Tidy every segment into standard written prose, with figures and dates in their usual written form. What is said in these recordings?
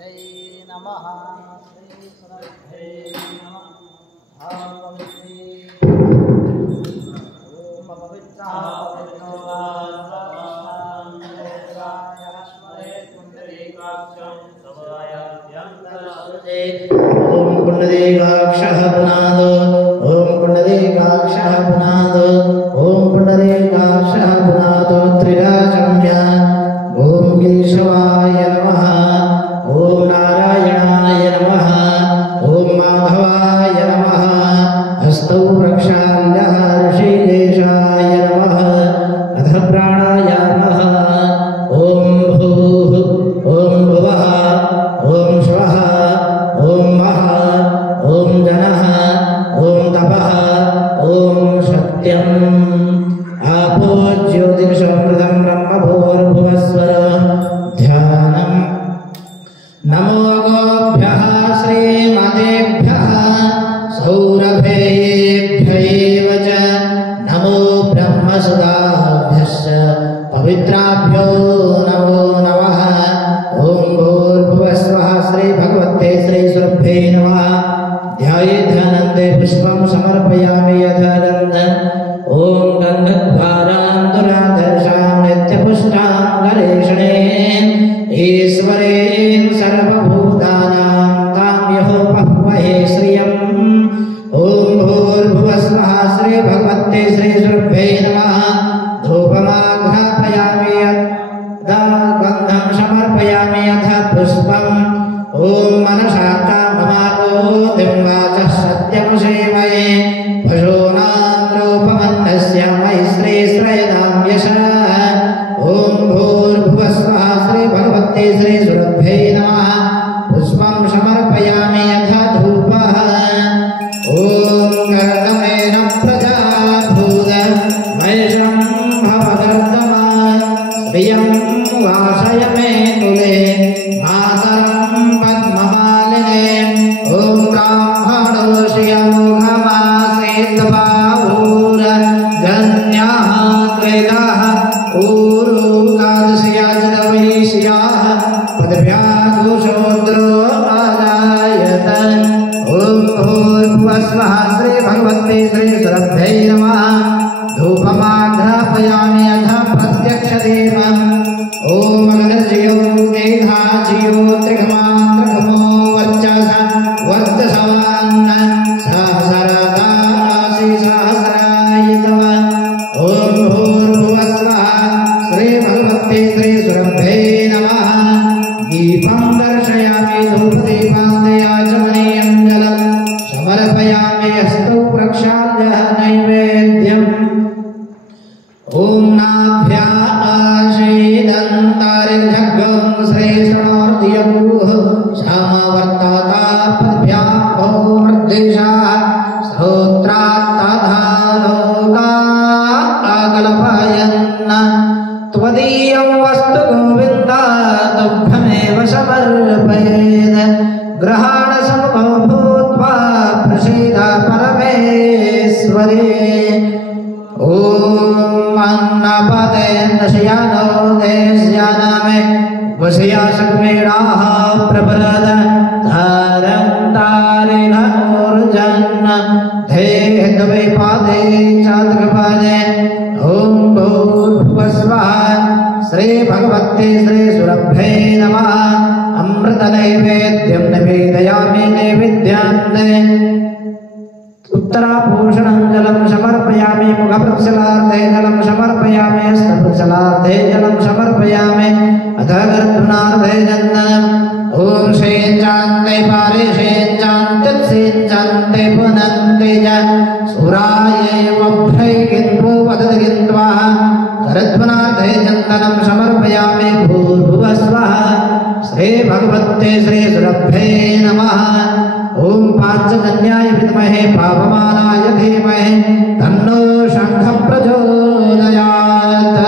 नमः श्री सरस्वती नमः भागवते ओम पवित्रः पवित्रो वा सर्वशान्तिराय हस्महे पुण्डरीकाक्षं सभायाभ्यन्तरसुते ओम पुण्डरीकाक्षः पुनादो ओम पुण्डरीकाक्षः पुनादो ओम पुण्डरीकाक्षः पुनादो त्रिराजम्य ओम केशवाय नमः ओम नारायणाय नमः ओम माधवाय नमः हस्तौ प्रक्षाल्यः ऋषिकेशाय नमः अथ प्राणाय नमः ओम भूः ओम भुवः ओम श्वः ओम महः ओम जनः ओम तपः ओम सत्यम् आपो ज्योतिषमृतं ब्रह्मभूर्भुवस्वर ध्यानम् नमो गोभ्यः श्रीमतेभ्यः सौरभेभ्यैव च नमो ब्रह्मसुदाभ्यश्च पवित्राभ्यो नमो नमः ओम भूर्भुवस्वः श्री भगवते श्री सुरभ्ये नमः ध्यायेध्यानन्दे पुष्पं समर्पयामि यथा गन्धम् ओम गन्धद्वारान्तराधर्षां नित्यपुष्टां गणेशने ईश्वरेण सर्वभूतानां तां यहोपह्वहे श्रियम् ओम भूर्भुवस्वः श्री भगवते श्री सुरभ्ये नमः धूपमाघ्रापयामि यथा गन्धं समर्पयामि यथा पुष्पम् ओम मनसा काममागोतिं वाचः सत्यं सेवये पशूनां रूपमन्नस्य मयि श्रीश्रयदां यशः ओम भूर्भुवस्वः श्री भगवते श्री सुरभ्ये नमः पुष्पं समर्पयामि यथा धूपः ओम गर्दमेन प्रजाभूत महेशं भवगर्दमा श्रियं वासय मे कुले मातरं पद्ममालिने ओम ब्राह्मणोऽस्यमुखमासीद्बाहूर गण्याः त्रिदाः ऊरुकादशयाचितवैश्याः पदभ्याघोषोद्रो आजायत ओम भूर्भुवस्वः श्री भगवते श्री सुरभ्ये नमः धूपमाघ्रापयामि यथा प्रत्यक्षदेवम् ओम अनर्जयो देहाजियो त्रिघमात्रघमो वर्चस वर्चसवान्न सहस्रदासि सहस्रायितव ओम भूर्भुवस्वः श्री भगवते श्री सुरभ्ये नमः दीपं दर्शयामि धूपदीपान्तेयाचमनीयं जलं समर्पयामि हस्तौ प्रक्षाल्य नैवेद्यम् ओम नाभ्याशीदन्तारिर्जग्गं श्रेष्ठोर्दियोः श्यामवर्तता पद्भ्यां भौमर्देशाः श्रोत्रात्तधालोका आकल्पयन् त्वदीयं वस्तु गोविन्द तुभ्यमेव समर्पयेत् ग्रहाणसमुखो भूत्वा प्रसीद परमेश्वरे ओम अन्नपतेन शयानो देश्यानामे वशया सक्मेडाः प्रबलद धारं तारिण ऊर्जन् धेः द्वे पादे चातुर्पादे ओम भूर्भुवस्वः श्री भगवते श्री सुरभ्ये नमः अमृतनैवेद्यं निवेदयामि नैवेद्यान्ते उत्तराभूषणं जलं समर्पयामि मुखप्रक्षालार्थे जलं समर्पयामि हस्तप्रक्षालार्थे जलं समर्पयामि अथ गर्भनार्थे चन्दनम् ओम शेञ्चान्ते पारे शेञ्चान्ते शेञ्चान्ते पुनन्ते च सुरायैव भ्रैगिन्वो वदति गिन्त्वाः करध्वनार्थे चन्दनं समर्पयामि भूर्भुवस्वः श्री भगवते श्री सुरभ्ये नमः ओम पांचजन्याय विद्महे पावमानाय धीमहि तन्नो शंखः प्रचोदयात्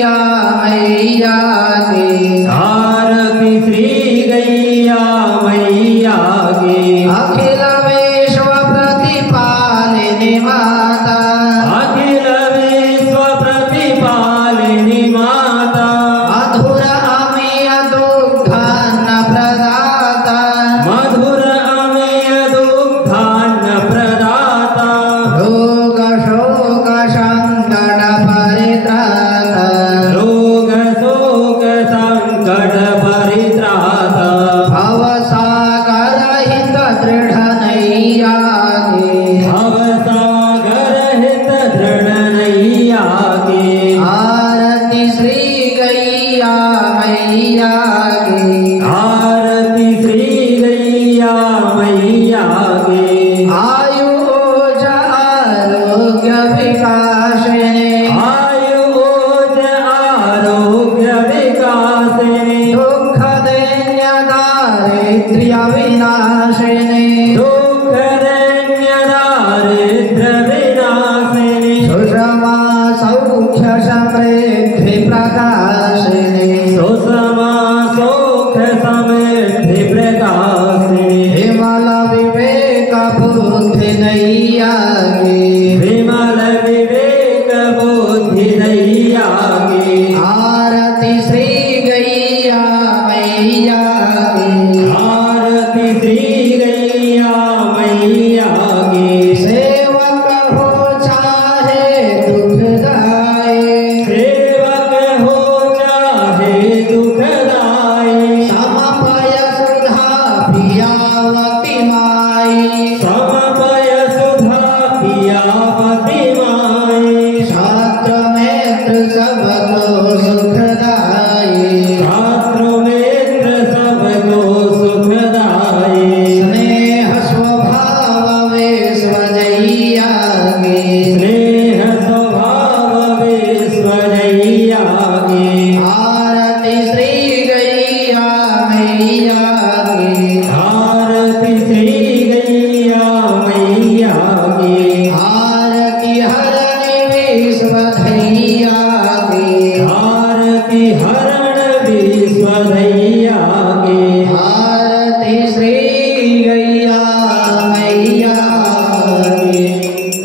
गैया मैया की आरती श्री गैया मैया की अखिल विश्व प्रतिपालिनी माता अखिल विश्व प्रतिपालिनी माता मधुर अमीय दुग्धान्न प्रदाता मधुर अमेय दुग्धान्न प्रदाता रोग शोक संकट परित्राता रोग शोक संकट परित्राता भव सागर हित दृढ़ नैया की भवसागर हित दृढ़ नैया की आरती श्री गैया मैया की आरती श्री गैया मैया की आयुष आरोग्य विकासिनी आयुष आरोग्य विकासिनी दुख दैन्य दारिद्र्य विनाशिनी दुःख दैन्य दारिद्र्य विनाशिनी सुषमा सौख्य समृद्धि प्रकाशिनी सुषमा सुख समृद्धि प्रकाशिनी विमल विवेक बुद्धि नैया की विमल विवेक बुद्धि नैया की आरती श्री गैया मैया की आरती श्री गैया मैया की सेवक हो चाहे दुखदाई सेवक हो चाहे दुखदाई समपय सुधा पियावती माई समपय सुधा पियावती माई छात्र मित्र सबको सुखदाई छात्र मित्र सबको सुखदाई स्नेह स्वभाव विश्वजैया की स्नेह स्वभाव विश्वजैया की आरती श्री गैया मैया की आरती श्री गैया मैया की आरती हरणी विश्वधैया की आरती हरण विश्वधैया की आरती श्री गैया मैया की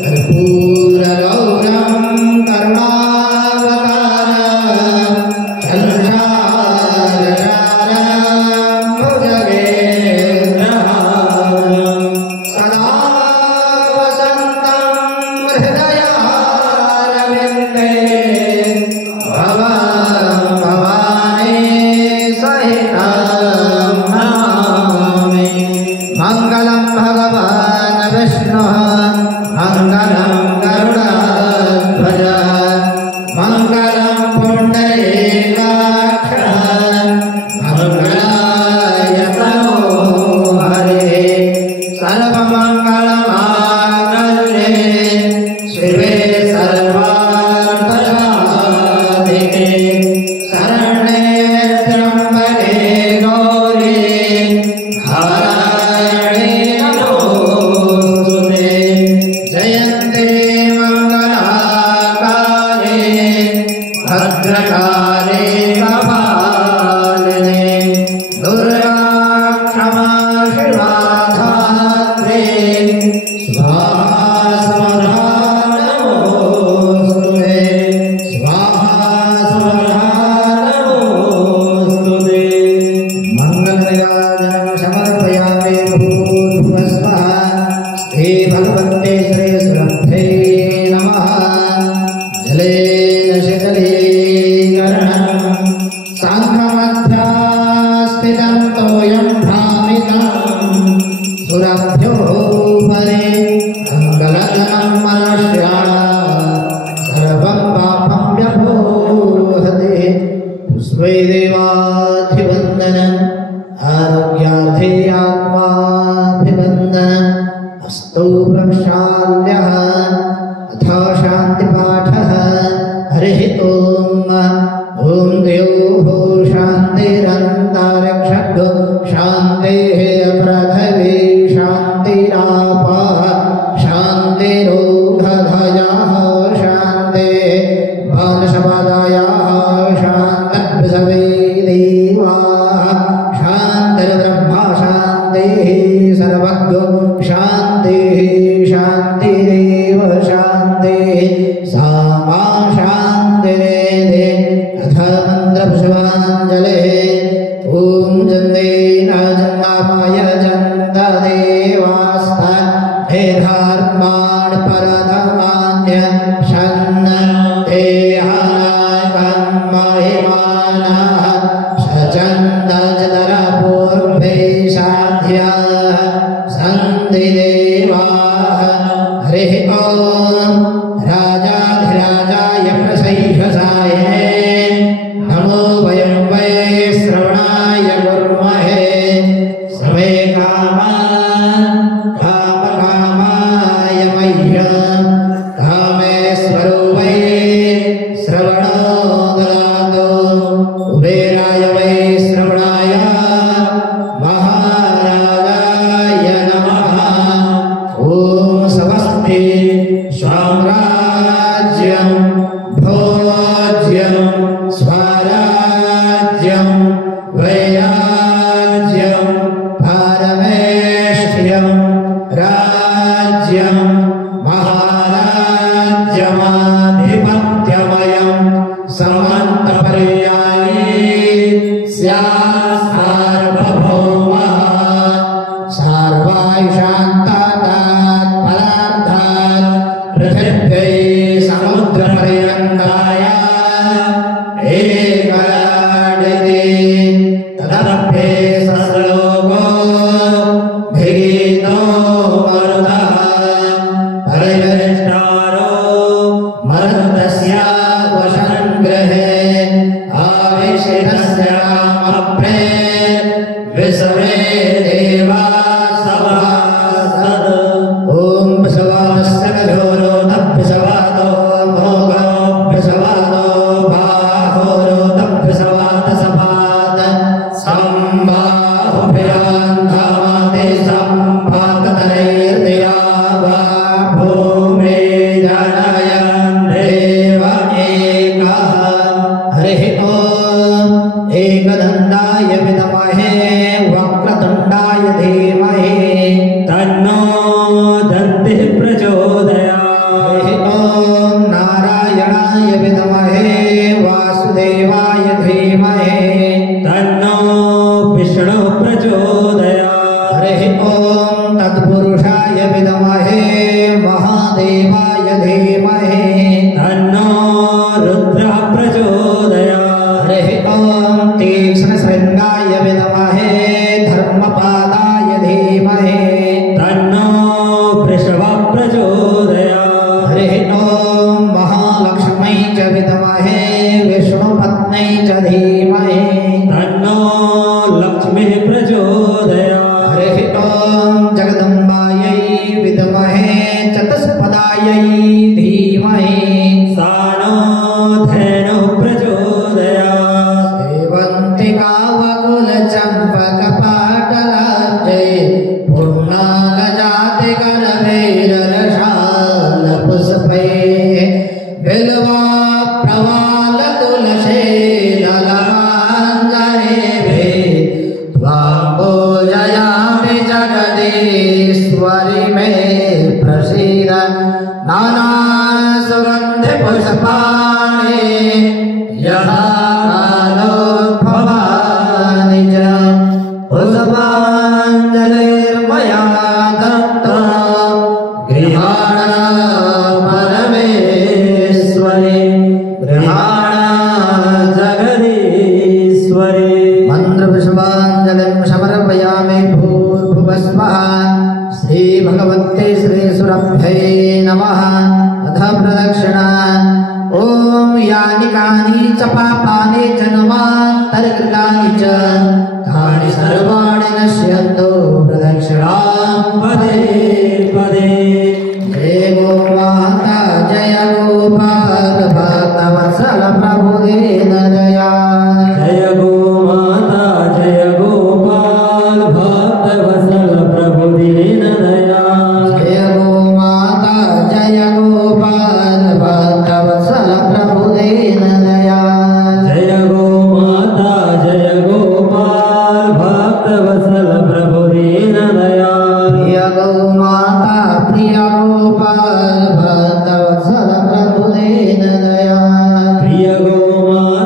कर्पूर गौरम करुणावतारम संसारसारम भुजगेन्द्रहारम सदा वसन्तं हृदयारविन्दे भवान् भवानी सहितं नमामि मङ्गलं भगवान् विष्णुः मङ्गलं गरुडध्वज मङ्गलं पुण्डरीकाक्षः मङ्गलाय तनो हरे सर्वमङ्गलमाङ्गल्ये शिवे सर्वार्थसाधिके शरण्ये त्र्यम्बके गौरी नारायणे नमोऽस्तुते जयन्ते मङ्गलाकाले भद्रकाले कपालिने दुर्गा क्षमा शिवा धात्रे स्वाहा स्वधा नमोऽस्तुते स्वाहा स्वधा नमोस्तुते मङ्गलनिराजनं समर्पयामि भूर्भुवस्वः स्थे भगवते श्रीसुरभ्ये नमः जलेन शीतलीकरणं साङ्घमध्यास्थितं तोयं भ्रामितं सुरभ्यो परे मङ्गलजनं मनुष्याणां सर्वं पापं व्यपोहते पुष्पै देवाधिवन्दनम् आरोग्यार्थे आत्माभिवन्दनम् अस्तु प्रक्षाल्यः अथ शान्तिपाठः हरिः ॐ द्योः शान्तिरन्तरिक्षः शान्तिः पृथिवी शान्तिरापः शान्तिरोधधयः शान्तिः वनस्पतयः ददातु कुबेराय वै श्रवणाय महाराजाय नमः। ॐ स्वस्ति साम्राज्यं भोज्यं स्वराज्यं वैराज्यं पारमेष्ठ्यं राज्यं महाराज्यमाधिपत्यमयं समन्तपर्यायी स्यात् सार्वभौमः। सर्वायुषान्तात् पदार्थात् पृथिव्यै समुद्रपर्यन्ताय एकलाडिति तदप्ये सस्लोको भिगीतो मरुतः परिवेष्टारो मरुतस्य वशं गृहे आविशितस्य रामप्रे विसवे देवा सभासद। ॐ विसवादस्य कठोरो तद्विसवादो भोगो विसवादो बाहोरो तद्विसवादसभाद सम्बाहुभ्यान्धामाते सम्पाततनैर्दिया वा भूमे जनयन् देव एकः। हरिः ॐ एकदन्ताय विद्महे वक्रतुण्डाय धीमहि तन्नो दन्तिः प्रचोदयात्। हरिः ॐ नारायणाय विद्महे वासुदेवाय धीमहि तन्नो विष्णुः प्रचोदयात्। हरिः ॐ तत्पुरुषाय विद्महे महादेवाय धीमहि तन्नो रुद्रः प्रचोदयात्। हरिः ॐ तीक्ष्णशृङ्गाय विद्महे धर्मपादाय धीमहि तन्नो वृषभः प्रचोदयात्। हरिः ॐ महालक्ष्मै च विद्महे विष्णुपत्न्यै च धीमहि तन्नो लक्ष्मीः प्रचोदयात्। हरिः ॐ जगदम्बायै विद्महे चतुष्पदायै धीमहि सा नो धेनुः प्रचोदयात्। सेवन्तिकावकुलचम्पकपाटलाब्जै पूर्णागजातिकरवैररशालपुष्पैः बिल्वा प्रवालतुलसीदलमाञ्जनेभिः त्वां पूजयामि जगदीश्वरि मे प्रसीद। नानासुगन्धिपुष्पाणि यथा कालोद्भवानि च पुष्पाञ्जलिर्मया दत्ता गृहाण परमेश्वरि गृहाण जगदीश्वरी। मन्त्रपुष्पाञ्जलिं समर्पयामि भूर्भुवस्वः। श्रीभगवत्यै श्रीसुरभ्यै नमः। अथ प्रदक्षिणा। ॐ यानि कानि च पापानि जन्मान्तरकृतानि च तानि सर्वाणि नश्यन्तु प्रदक्षिणां पदे पदे। जय गोमाता जय गोपाल भक्तवत्सल प्रभु दीनदया। जय गोमाता जय गोपाल भक्तवत्सल प्रभु दीनदया। जय गोमाता जय गोपाल भक्तवत्सल प्रभु दीनदया। जय गोमाता जय गोपाल भक्तवत्सल प्रभु दीनदया। प्रिय गोमाता प्रिय गोपाल भक्तवत्सल प्रभु दीनदया। प्रिय गोमाता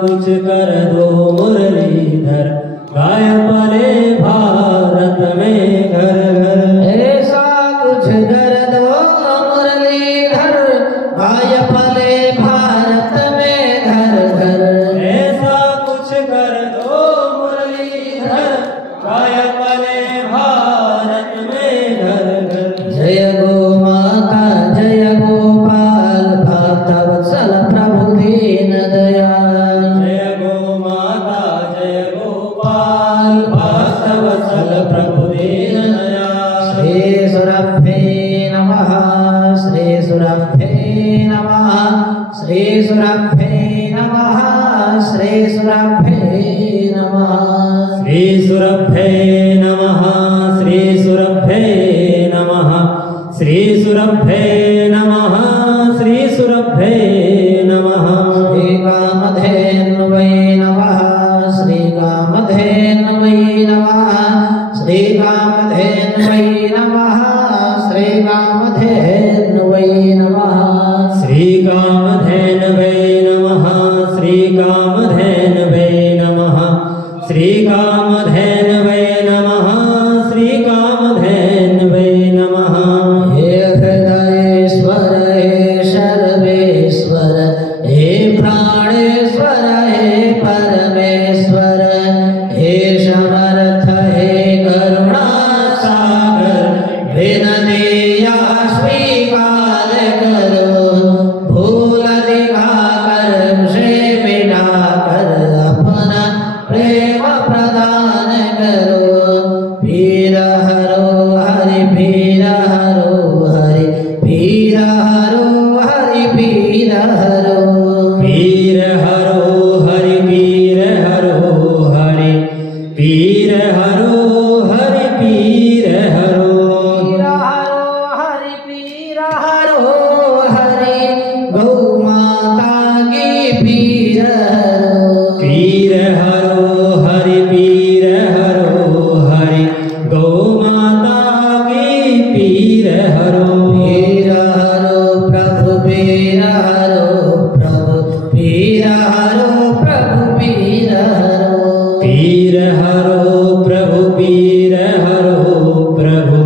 कुछ कर दो मुरलीधर, गाय पले भारत में घर घर। ऐसा कुछ कर दो मुरलीधर, गाय पले भारत में घर घर। ऐसा कुछ कर दो मुरलीधर, गाय पले भारत में घर घर। जय गो माता जय गोपाल, भक्तवत्सल प्रभु दीन दयाल। जय गो माता जय गोपाल, भक्तवत्सल प्रभु दीन दयाल। श्री सुरभ्ये नमः, श्री सुरभ्ये नमः, श्री सुरभ्ये नमः, श्री सुरभ्ये नमः। श्री सुरभ्ये नमः, श्री सुरभ्ये नमः, श्री सुरभ्ये नमः, श्री सुरभ्ये नमः। श्री कामधेन्वै नमः, श्री कामधेन्वै नमः, श्री कामधेन्वै नमः, श्री कामधेन्वै नमः। श्री कामधेनवे नमः, श्री कामधेनवे नमः, श्री कामधेनवे नमः, श्री कामधेनवे नमः। हे हृदयेश्वर हे सर्वेश्वर, हे प्राणेश्वर हे परमेश्वर, हे समर्थ हे करुणा सागर, विनती या स्वीकार करो। भूल दिखाकर से मिटाकर अपना प्रेम प्रदान करो। पीर हरो हरि पीर हरो हरि पीर हरो हरि पीर हरो। पीर हरो हरि पीर हरो हरि पीर हरो हरि पीर हरो। पीर हरो हरि पीर हरो हरि, गौ माता की पीर हरो। पीर हरो हरि पीर हरो हरि, गौ माता की पीर हरो। पीर हरो प्रभु पीर हरो प्रभु, पीर हरो प्रभु पीर हरो। पीर हरो प्रभु पीर हरो प्रभु,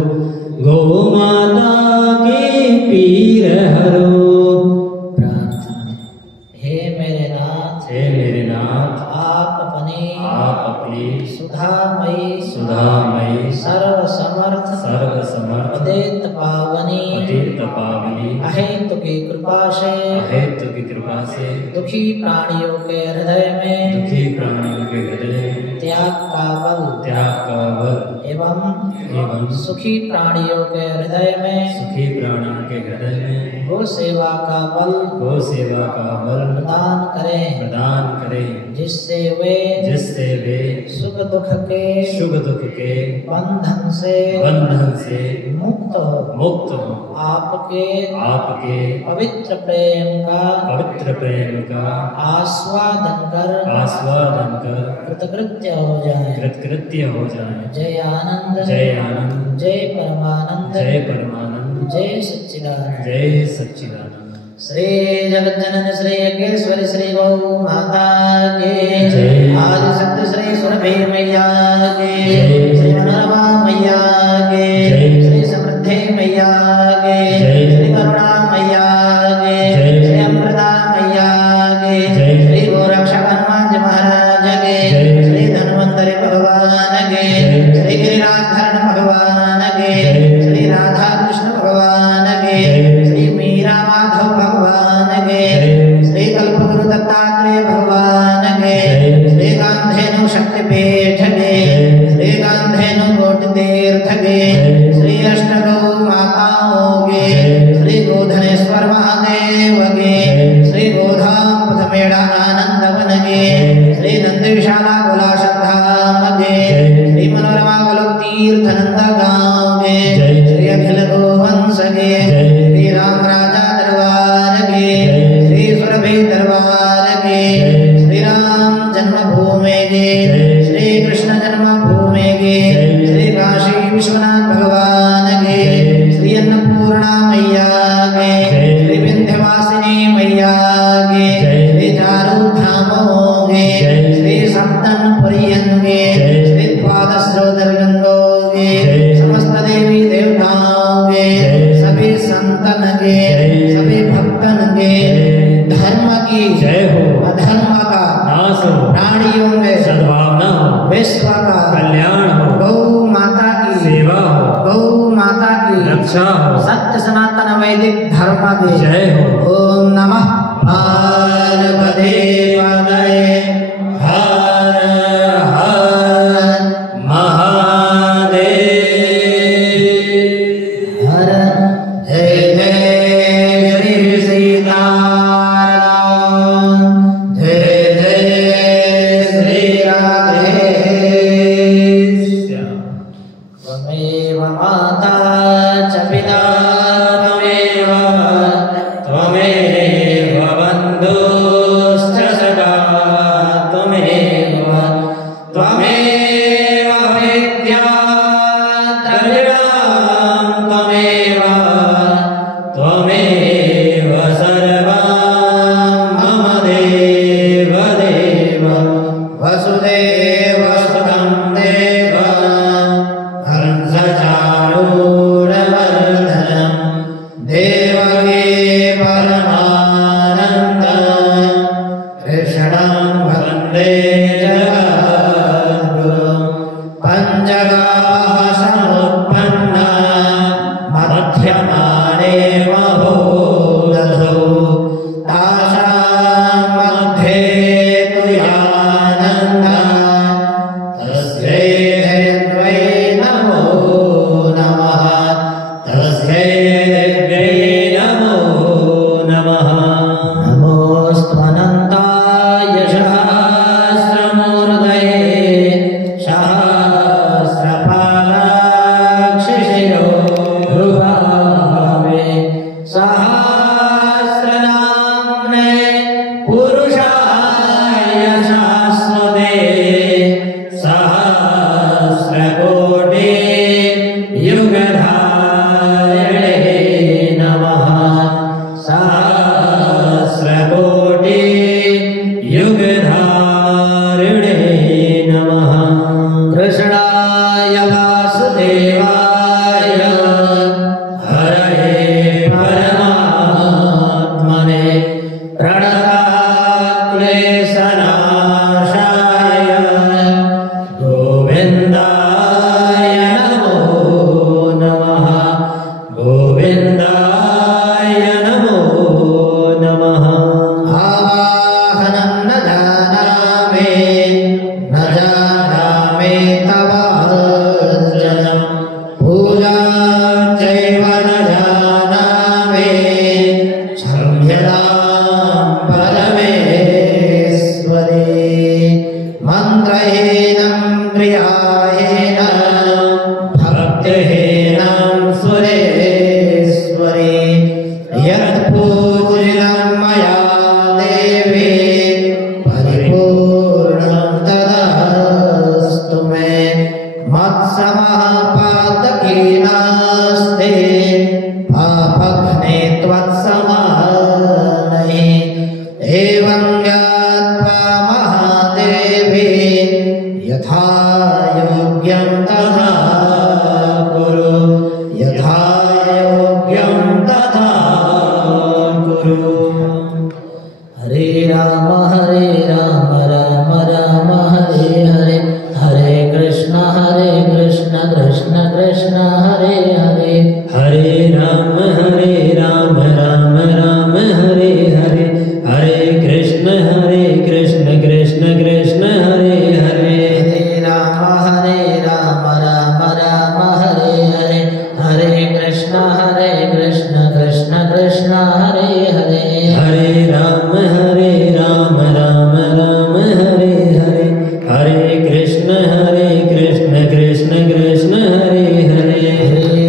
गौ माता की पीर हरो। प्रार्थना। हे मेरे नाथ, हे मेरे नाथ, आप अपनी सुधामयी सुधामयी सर्व समर्थ सर्व समर्थ पतित पावनी पतित पावनी अहेतु की कृपा से हेतु की कृपा से दुखी प्राणियों के हृदय में दुखी प्राणियों के हृदय में त्याग का बल त्याग का बल एवं एवं सुखी प्राणियों के हृदय में सुखी प्राणियों के हृदय में गो सेवा का बल गौ सेवा का बल प्रदान प्रदान करें, जिससे वे सुख दुख के बंधन से मुक्त हो आपके पवित्र प्रेम का आस्वादन कर कृतकृत्य हो जाए। जय आनंद जय आनंद जय परमानंद जय परमानंद जय सच्चिदानंद। जय सच्चिदानंद। श्री जगज्जनन श्री यज्ञेश्वरी श्री गौ माता के जय। आदि सत्य श्री सुरभि मैया के जय। श्री मनोरमा मैया के जय। श्री समृद्धि मैया के जय। श्री करुणा मैया के जय। श्री अमृता मैया के जय। श्री गोरक्षक हनुमान जी महाराज के जय। श्री धन्वंतरि भगवान के जय। श्री गिरिराधरण भगवान के जय। श्री राधा कृष्ण भगवान के जय। श्री मीरा माधव भगवान के जय। श्री कल्पगुरु दत्तात्रेय भगवान के जय। श्री गांधेनु शक्तिपीठ के श्री गांधेनु कोटि तीर्थ के श्री अष्टगौ माताओं के श्री गोधनेश्वर महादेव के श्री गोधाम मेड़ा आनंद वन के श्री नंद विशाला गोलाशन धाम के श्री मनोरमा गोलोक तीर्थ नंद गांव के श्री अखिल गोवंश के श्री राम राजा दरबार के श्री सुरभि दरबार के श्री राम जन्मभूमि के श्री कृष्ण जन्मभूमि के श्री काशी विश्वनाथ भगवान के श्री अन्नपूर्णा मैया के श्री विंध्यवासिनी मैया के श्री चारों धामों विश्व का कल्याण हो, गौ माता की सेवा हो, गौ माता की रक्षा हो, सत्य सनातन वैदिक धर्म की जय हो। ओम नमः पार्वती पतये हर हर महादेव। हर जय जय श्री सीताराम जय जय श्री राधे त्वमेव माता च पिता त्वमेव बन्धुश्च सखा त्वमेव विद्या द्रविणां त्वमेव सर्वं मम देव देव वसुदेव सुतं देव हंसचारूढवर्धनं देवकी परमानन्दं कृष्णं वन्दे जगद्गुरुं पञ्चगाः समुत्पन्ना मध्यमाने महोदधौ तासां मध्ये तु यानन्दः तस्यै देव्यै नमो नमः तस्यै देव्यै नमो नमः नमोऽस्त्वनन्ताय सहस्रमूर्धये सहस्रपादाक्षिशिरो भ्रुभावे सहस्रनाम्ने पुरुषाय शाश्वते सहस्रकोटि युगधारिणे नमः सहस्रकोटि युगधारिणे नमः कृष्णाय वासुदेवाय हरये परमात्मने प्रणताक्लेशनाशाय गोविन्दाय नमो नमः गोविन्दाय नमो नमः आवाहनं न जानामि तवार्चनं पूजां चैव न जानामि संह्यतां परमेश्वरी मन्त्रहीनं क्रियाहीनं भक्तिहीनं सुरेश्वरी यत्पूजितं मया देवी परिपूर्णं तदस्तु मे मत्समः पातकी नास्ति पापघ्ने त्वत्समः नहि एवं ज्ञात्वा महादेवी यथा योग्यं तथा कुरु यथा योग्यं तथा कुरु हरे राम राम राम हरे हरे हरे कृष्ण कृष्ण कृष्ण हरे हरे हरे राम राम राम हरे हरे हरे कृष्ण कृष्ण कृष्ण हरे हरे हरे राम राम हरे हरे हरे कृष्ण कृष्ण कृष्ण हरे हरे हरे राम राम हरे हरे हरे कृष्ण कृष्ण कृष्ण हरे हरे हरे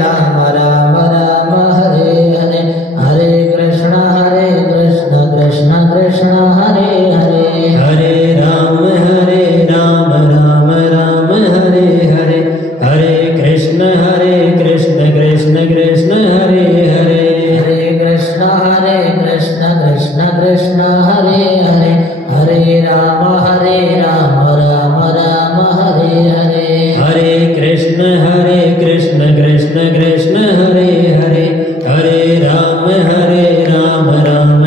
राम राम हरे हरे हरे कृष्ण कृष्ण कृष्ण हरे हरे हरे राम राम हरे हरे हरे कृष्ण कृष्ण कृष्ण हरे हरे हरे कृष्ण कृष्ण हरे हरे हरे राम राम हरे हरे हरे कृष्ण कृष्ण कृष्ण हरे हरे हरे राम राम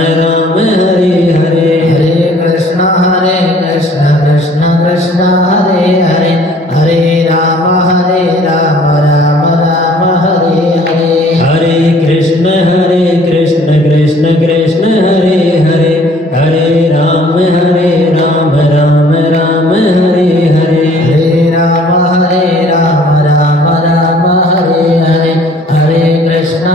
हरे हरे हरे कृष्ण राम राम राम हरे हरे राम राम राम हरे हरे हरे कृष्ण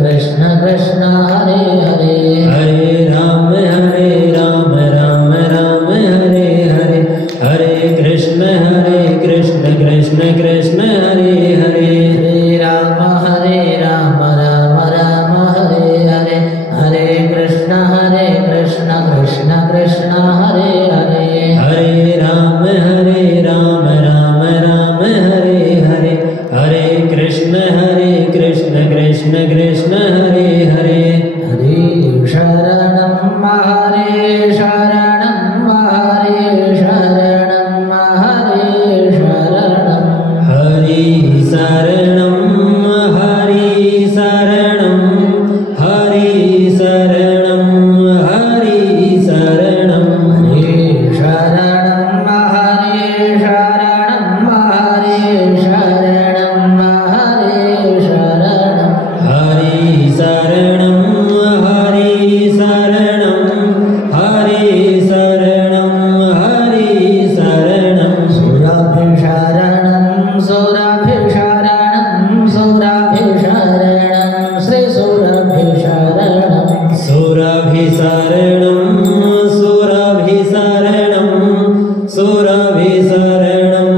कृष्ण कृष्ण हरे हरे हरे राम राम राम हरे हरे हरे कृष्ण कृष्ण कृष्ण हरे हरे हरे राम राम राम हरे हरे हरे कृष्ण कृष्ण कृष्ण हरे हरे हरे राम राम राम हरे हरे हरे कृष्ण कृष्ण कृष्ण हरे हरे हरे शरणं हरे शरणं हरे शरणं हरे शरणं हरि शरणं हरि शरणं हरि शरणं हरि शरणं हरे शरणं हरे शरणं हरे शरणं हरे शरणं हरि शरणं हरि शरणं हरि शरणं हरि शरणं सुराभिशरणं सुराभिशरणं श्री सुराभिशरणं सुरभिशरणं सुरभिशरणं सुरभिशरणं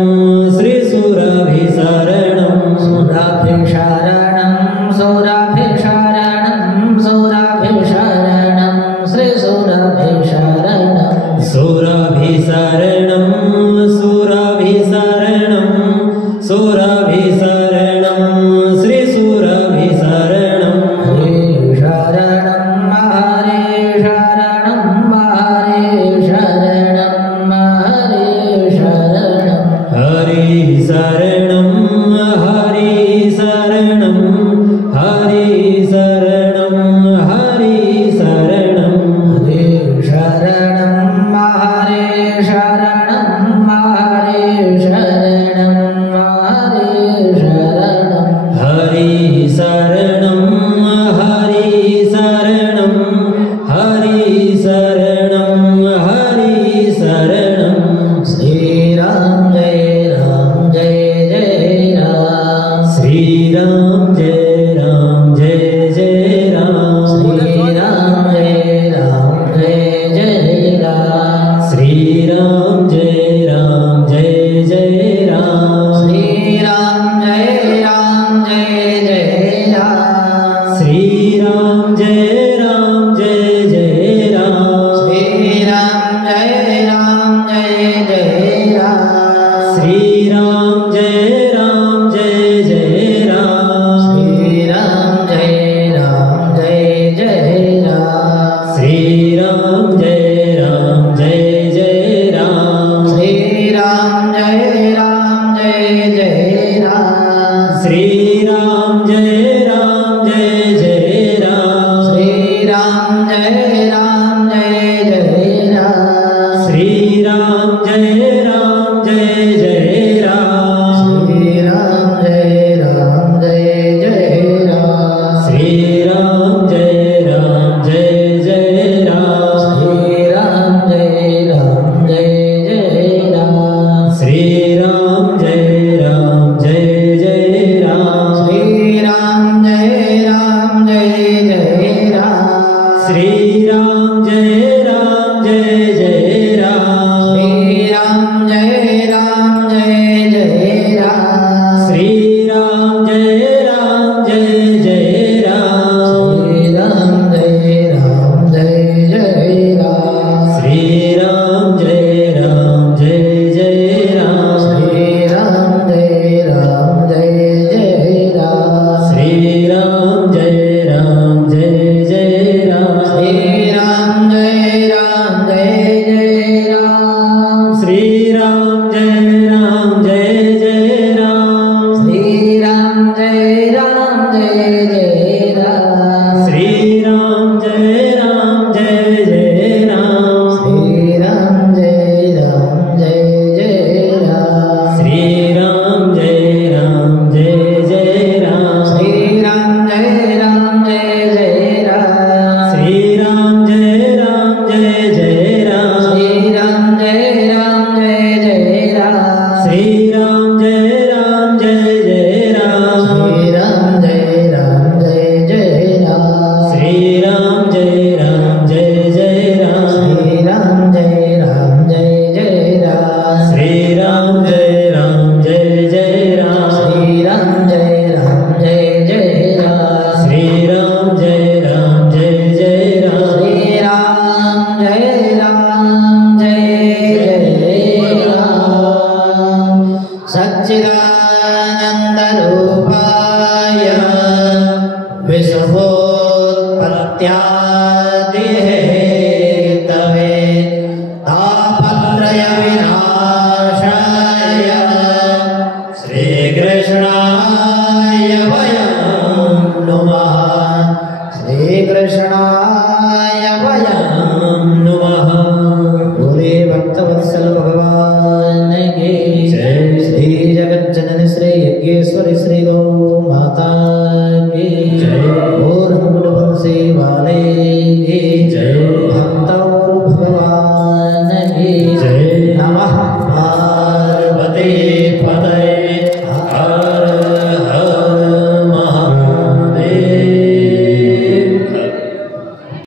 श्री सुरभिशरणं सुराभिशरणं सुराभिशरणं सुराभिशरणं श्री सुराभिशरणं सुरभिशरणं सुरभिशरणं सुरभिशरणं श्री सुरभिशरणं हरे शरणं हरे शरणं हरे शरणं हरे शरणं हरि शरणं हरि शरणं हरि शरणं हरि शरणं हरे शरणं हरे शरणं हरे शरणं हरे शरणं हरि शरणं हरि शरणं हरि शरणं हरि शरणं श्रीराम जय राम श्रीराम जय राम जय राम श्रीराम जय राम जय राम श्रीराम जय